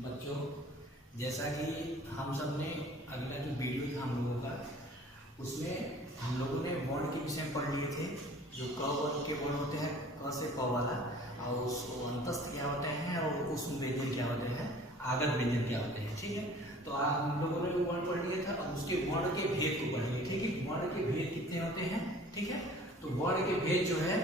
बच्चों, जैसा कि हम सब ने अगला जो वीडियो था हम लोगों का, उसमें हम लोगों ने वर्ण के विषय में पढ़ लिए थे। जो क वर्ण के वर्ण होते हैं, क से प वाला, और उस अंतस्थ क्या होते हैं और उस व्यंजन क्या होते हैं, आगत व्यंजन क्या होते हैं। ठीक है, तो हम लोगों ने जो वर्ण पढ़ लिया था, अब उसके वर्ण के भेद को पढ़ लिए। ठीक है, वर्ण के भेद कितने होते हैं। ठीक है, तो वर्ण के भेद जो है,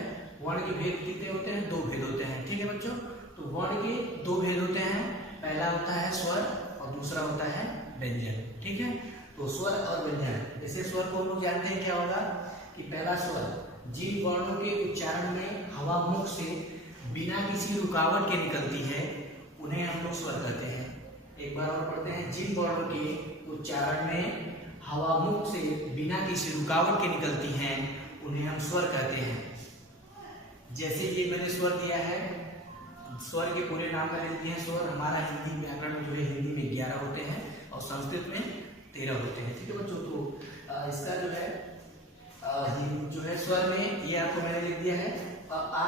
वर्ण के भेद कितने होते हैं, 2 भेद होते हैं। ठीक है बच्चों, तो वर्ण के 2 भेद होते हैं। पहला होता है स्वर और दूसरा होता है व्यंजन। ठीक है, तो स्वर और व्यंजन, जैसे स्वर को हम लोग जानते हैं क्या होगा कि पहला स्वर जिन वर्णों के उच्चारण में हवा मुख से बिना किसी रुकावट के निकलती है, उन्हें हम लोग स्वर कहते हैं। एक बार और पढ़ते हैं, जिन वर्णों के उच्चारण में हवा मुख से बिना किसी रुकावट के निकलती हैं, उन्हें हम स्वर कहते हैं। जैसे ये मैंने स्वर दिया है, स्वर के पूरे नाम का लेते हैं। स्वर हमारा हिंदी व्याकरण में जो है, हिंदी में 11 होते हैं और संस्कृत में 13 होते हैं। ठीक है बच्चों, तो इसका जो है स्वर में ये आपको मैंने लिख दिया है आ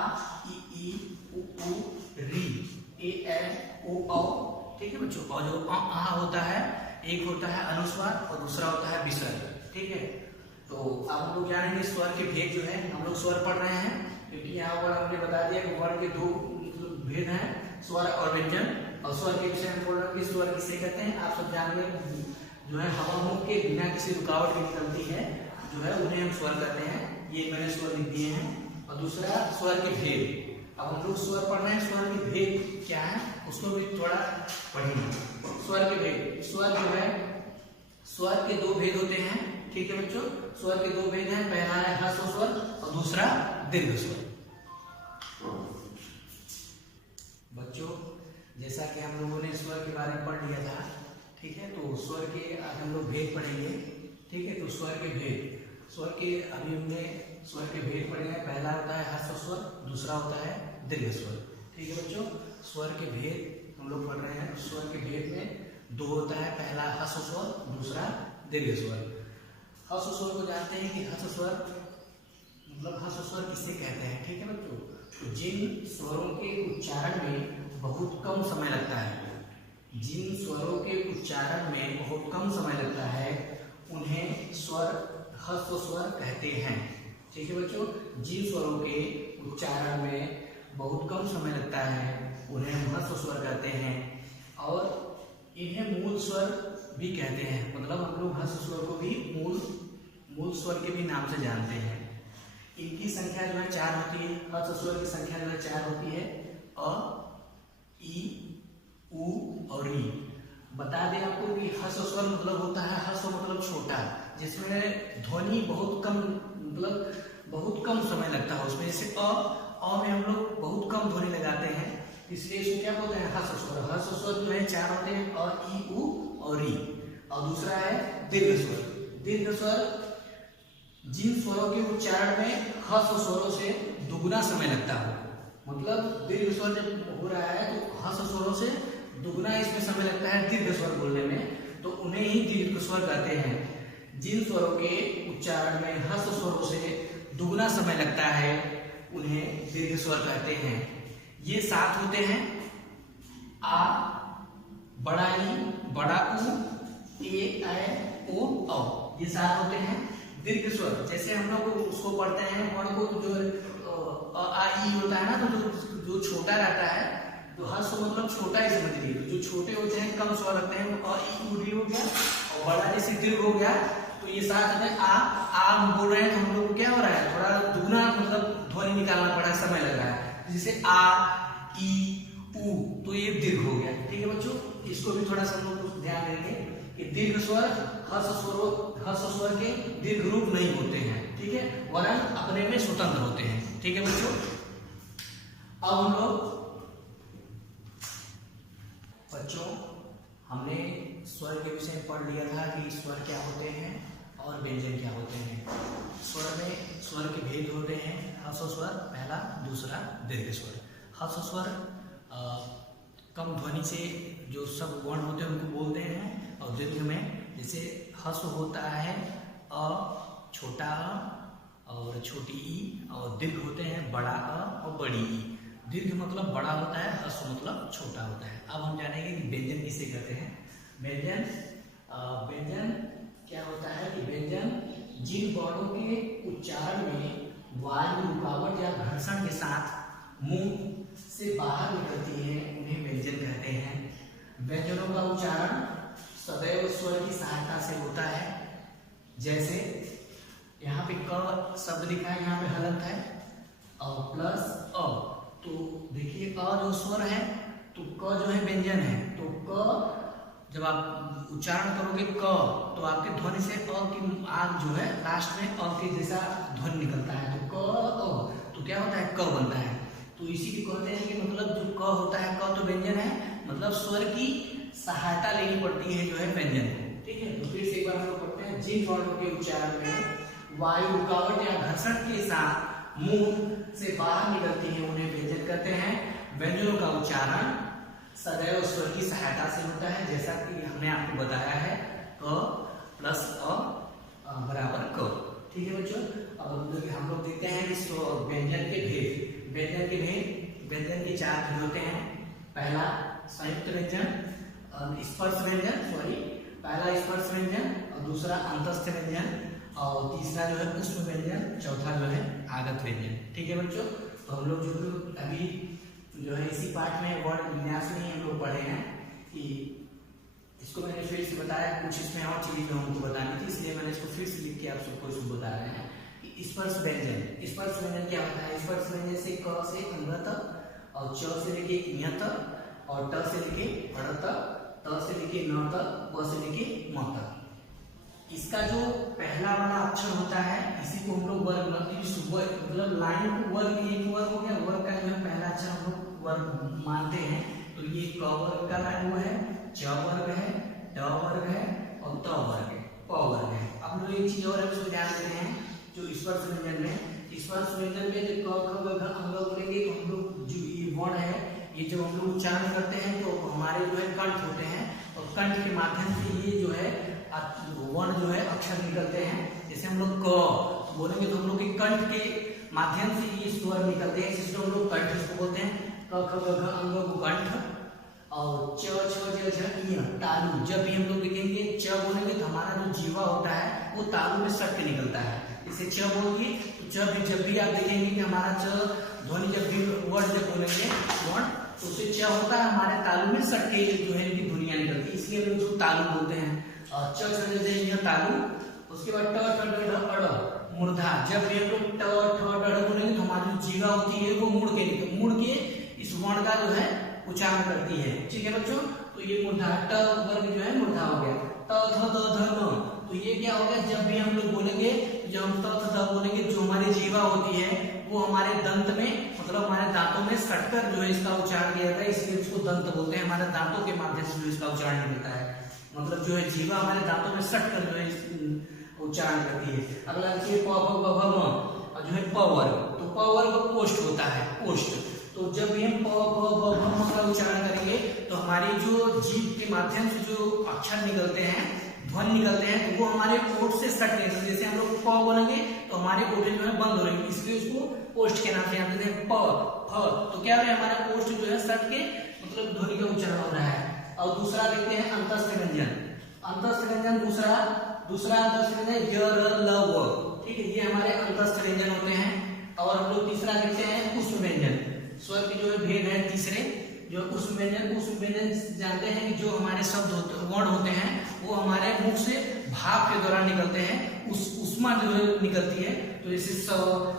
ई उ री ए ओ औ। ठीक है बच्चों, और जो आ होता है, एक होता है अनुस्वार और दूसरा होता है विसर्ग। ठीक है, तो अब हम लोग जानेंगे स्वर के भेद जो है, हम लोग स्वर पढ़ रहे हैं क्योंकि यहाँ पर हमने बता दिया कि वर्ण के 2 भेद हैं, स्वर और व्यंजन। और स्वर के विषय में बोल रहा हूँ कि स्वर किसे कहते हैं, आप सब जान गए। जो है हवा मुख के बिना किसी रुकावट के निकलती है, जो है उन्हें हम स्वर कहते हैं। ये मैंने स्वर लिख दिए हैं। और दूसरा स्वर के भेद, अब हम लोग स्वर पढ़ रहे हैं, स्वर के भेद क्या है उसको भी थोड़ा पढ़ेंगे। स्वर के भेद, स्वर जो है, स्वर के 2 भेद होते हैं। ठीक है बच्चों, स्वर के 2 भेद हैं, पहला है ह्रस्व स्वर और दूसरा दीर्घ स्वर। बच्चों, जैसा कि हम लोगों ने स्वर के बारे में पढ़ लिया था, ठीक है, तो स्वर के आज हम लोग भेद पढ़ेंगे। ठीक है, तो स्वर के भेद, स्वर के अभी हमने स्वर के भेद पढ़े हैं। पहला होता है ह्रस्व स्वर, दूसरा होता है दीर्घ स्वर। ठीक है बच्चों, स्वर के भेद हम लोग पढ़ रहे हैं। स्वर के भेद में 2 होता है, पहला ह्रस्व स्वर, दूसरा दीर्घ स्वर। ह्रस्व स्वर को जानते हैं कि ह्रस्व स्वर मतलब ह्रस्व स्वर किसे कहते हैं। ठीक है बच्चों, तो जिन स्वरों के उच्चारण में बहुत कम समय लगता है, जिन स्वरों के उच्चारण में बहुत कम समय लगता है, उन्हें स्वर ह्रस्व स्वर कहते हैं। ठीक है बच्चों, जिन स्वरों के उच्चारण में बहुत कम समय लगता है, उन्हें हम ह्रस्व स्वर कहते हैं। और इन्हें मूल स्वर भी कहते हैं, मतलब हम लोग ह्रस्व स्वर को भी मूल स्वर के भी नाम से जानते हैं। इनकी संख्या जो है 4 होती है। ह्रस्व स्वर की संख्या जो है 4 होती है, अ, ई, उ और री। बता दें आपको कि ह्रस्व स्वर मतलब होता है, ह्रस्व मतलब छोटा, जिसमें ध्वनि बहुत कम, मतलब बहुत कम समय लगता है उसमें। जैसे अ में हम लोग बहुत कम ध्वनि लगाते हैं, इसलिए इसको क्या बोलते हैं, ह्रस्व स्वर। ह्रस्व स्वर जो है 4 होते हैं, अ, ई, उ और री। और दूसरा है दीर्घ स्वर। दीर्घ स्वर जिन स्वरों के उच्चारण में ह्रस्व स्वरों से दुगुना समय लगता हो, मतलब दीर्घ स्वर जब हो रहा है तो ह्रस्व स्वरों से दुगुना इसमें समय लगता है दीर्घ स्वर बोलने में, तो उन्हें ही दीर्घ स्वर कहते हैं। जिन स्वरों के उच्चारण में ह्रस्व स्वरों से दुगुना समय लगता है, उन्हें दीर्घ स्वर कहते हैं। ये 7 होते हैं, आ, बड़ा ई, बड़ा उ, ए, ऐ, ओ, औ। ये 7 होते हैं दीर्घ स्वर। जैसे हम लोग उसको पढ़ते हैं वर्ण को, जो आ ई होता है ना, तो जो छोटा रहता है, तो ह्रस्व मतलब छोटा ही समझ लीजिए। जो छोटे होते हैं, कम स्वर रखते हैं, वो अ, ई, उ, री हो गया। और बड़ा जैसे दीर्घ हो गया, तो ये 7 होते हैं। आ हम बोल रहे हैं तो हम लोग को क्या हो रहा है, थोड़ा दुगना मतलब ध्वनि निकालना पड़ा, समय लग रहा है। जैसे आ, ई, उ, तो ये दीर्घ हो गया। ठीक है बच्चों, इसको भी थोड़ा सा हम लोग ध्यान देंगे कि दीर्घ स्वर ह्रस्व स्वर के दीर्घ रूप नहीं होते हैं। ठीक है, वरन अपने में स्वतंत्र होते हैं। ठीक है बच्चों, अब हम लोग हमने स्वर के विषय में पढ़ लिया था कि स्वर क्या होते हैं और व्यंजन क्या होते हैं। स्वर में स्वर के भेद होते हैं, ह्रस्व स्वर पहला, दूसरा दीर्घ स्वर। ह्रस्व स्वर कम ध्वनि से जो सब वर्ण होते हैं उनको बोलते हैं। और दीर्घ में जैसे ह्रस्व होता है अ, छोटा अ और छोटी ई, और दीर्घ होते हैं बड़ा अ और बड़ी ई। दीर्घ मतलब बड़ा होता है, ह्रस्व मतलब छोटा होता है। अब हम जानेंगे कि व्यंजन किसे कहते हैं। व्यंजन क्या होता है कि व्यंजन जिन वर्णों के उच्चारण में वायु रुकावट या घर्षण के साथ मुंह से बाहर निकलती है उन्हें व्यंजन कहते हैं। व्यंजनों का उच्चारण सदैव स्वर की सहायता से होता है। जैसे यहाँ पे क शब्द लिखा है, यहाँ पे हलंत है और प्लस अ, तो देखिए अ जो स्वर है तो क जो है व्यंजन है, तो क जब आप उच्चारण करोगे क तो आपके ध्वनि से अ की आग जो है लास्ट में अ के जैसा ध्वनि निकलता है, तो क अ तो क्या होता है क बनता है। तो इसी को कहते हैं कि मतलब जो क होता है क तो व्यंजन है, मतलब स्वर की सहायता लेनी पड़ती है जो है व्यंजन को। ठीक है, तो फिर से एक बार हम लोग पढ़ते हैं। जिन वर्णों के उच्चारण में वायु रुकावट या घर्षण के साथ मुंह से बाहर निकलती है उन्हें व्यंजन कहते हैं। व्यंजनों का उच्चारण सदैव स्वर की सहायता से होता है, जैसा कि हमने आपको बताया है क प्लस अ बराबर क। ठीक है बच्चों, अब हम लोग देखते हैं इस व्यंजन के भेद। व्यंजन के 4 भेद होते हैं। पहला संयुक्त व्यंजन, स्पर्श व्यंजन, पहला स्पर्श व्यंजन और दूसरा अंतस्थ व्यंजन और तीसरा जो है उष्म व्यंजन, चौथा जो है आगत व्यंजन। ठीक है बच्चों, तो हम लोग जो अभी जो है इसी पाठ में वर्ण विन्यास में हम लोग पढ़े हैं कि इसको मैंने फिर से बताया, कुछ इसमें और चीजें जो हमको बतानी थी, इसलिए मैंने इसको फिर से लिख के आप सबको इसको बता रहे हैं कि स्पर्श व्यंजन। स्पर्श व्यंजन क्या होता है? स्पर्श व्यंजन से क से अंग तक और च से लेके ञ तक और ट से लेके ड़ तक, त से लेके न तक, व से लेके म तक। इसका जो पहला वाला अक्षर होता है इसी को हम लोग वर्ग मतलब लाइन को वर्ग, एक वर्ग हो गया, वर्ग का जो है पहला अक्षर हम लोग वर्ग मानते हैं। तो ये क वर्ग का लाइन वो है, च वर्ग है, ट वर्ग है और त वर्ग है, प वर्ग है। अब लोग एक चीज और इसको ध्यान देते हैं, जो स्पर्श व्यंजन में, स्पर्श व्यंजन में जो क ख ग घ हम लोग बोलेंगे तो हम लोग जो ये वर्ण है ये जब हम लोग उच्चारण करते हैं तो हमारे जो है कंठ होते हैं और कंठ के माध्यम से ये जो है वर्ण जो है अक्षर निकलते हैं। जैसे हम लोग क बोलेंगे तो हम लोग के कंठ के माध्यम से ये स्वर निकलते हैं, जिसको हम लोग कंठ इसको बोलते हैं। क ख ग घ अंग को कंठ और च छ ज झ ञ तालु। जब भी हम लोग लिखेंगे च बोलेंगे तो हमारा जो जीवा होता है वो तालु में सट के निकलता है। जैसे च बोलिए तो जब भी आप देखेंगे कि हमारा च ध्वनि जब भी वर्ड जब बोलेंगे वर्ण तो उससे च होता है हमारे तालु में सट के जो है इनकी ध्वनियां निकलती है, इसलिए हम उसको तालु बोलते हैं। च छ तालु, उसके बाद ट ठ ड ढ अड़ मूर्धा। जब भी हम लोग ट ठ ड ढ बोलेंगे तो हमारी जो जीवा होती है वो मुड़ के इस वर्ण का जो है उच्चारण करती है। ठीक है बच्चों, तो ये मूर्धा, ट वर्ग जो है मूर्धा हो गया। त थ द ध न, तो ये क्या हो गया? जब भी हम लोग बोलेंगे, जब हम त थ द बोलेंगे, जो हमारी जीवा होती है वो हमारे दंत में मतलब हमारे दांतों में सटकर जो है इसका उच्चारण किया जाता है, इसलिए उसको दंत बोलते हैं। हमारे दांतों के माध्यम से जो इसका उच्चारण निकलता है, मतलब जो है जीवा हमारे दांतों में सटकर जो है उच्चारण करती है। अगला देखिए प फ ब भ म और जो है प वर्ग, तो प वर्ग पोष्ट होता है, पोष्ट। तो जब भी हम प फ ब भ म का उच्चारण करेंगे तो हमारी जो जीभ के माध्यम से जो अक्षर निकलते हैं, ध्वनि निकलते हैं, तो वो हमारे ओठ से सट के, जैसे हम लोग प बोलेंगे तो हमारे ओठ जो है बंद हो रही है, इसलिए उसको पोष्ट के नाम से जानते हैं। प फ, तो क्या हो रहा है? हमारे पोष्ट जो है सट के मतलब ध्वनि का उच्चारण हो रहा है। और दूसरा देखते हैं अंतस्थ व्यंजन। अंतस्थ व्यंजन दूसरा अंतस्थ व्यंजन य र ल व। ठीक है, ये हमारे अंतस्थ व्यंजन होते हैं। और हम लोग तीसरा देखते हैं उष्म व्यंजन। स्वर के जो है भेद है तीसरे, जो उष्म व्यंजन जानते हैं कि जो हमारे शब्द वर्ण होते हैं वो हमारे मुख से भाप के दौरान निकलते हैं, उष्मा जो है निकलती है। तो जैसे स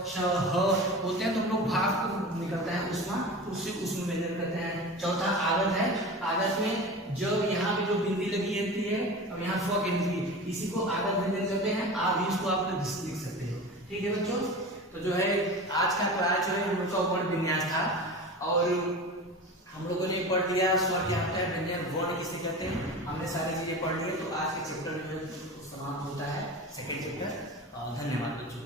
श ह होते हैं तो हम लोग भाप को निकलता है उष्मा, उससे उष्म व्यंजन कहते हैं। चौथा आगत है। आगत में जब यहाँ पे जो बिंदी लगी रहती है और यहाँ फ की बिंदी, इसी को आगत व्यंजन कहते हैं। आप भी इसको आप लिख सकते हो। ठीक है बच्चों, तो जो है आज का क्लास जो है हम लोग का वर्ण विन्यास था और हम लोगों ने पढ़ लिया स्वर क्या होता है, व्यंजन वर्ण किसे कहते हैं, हमने सारी चीजें पढ़ ली है। तो आज के चैप्टर जो है समाप्त होता है, सेकेंड चैप्टर। धन्यवाद बच्चों।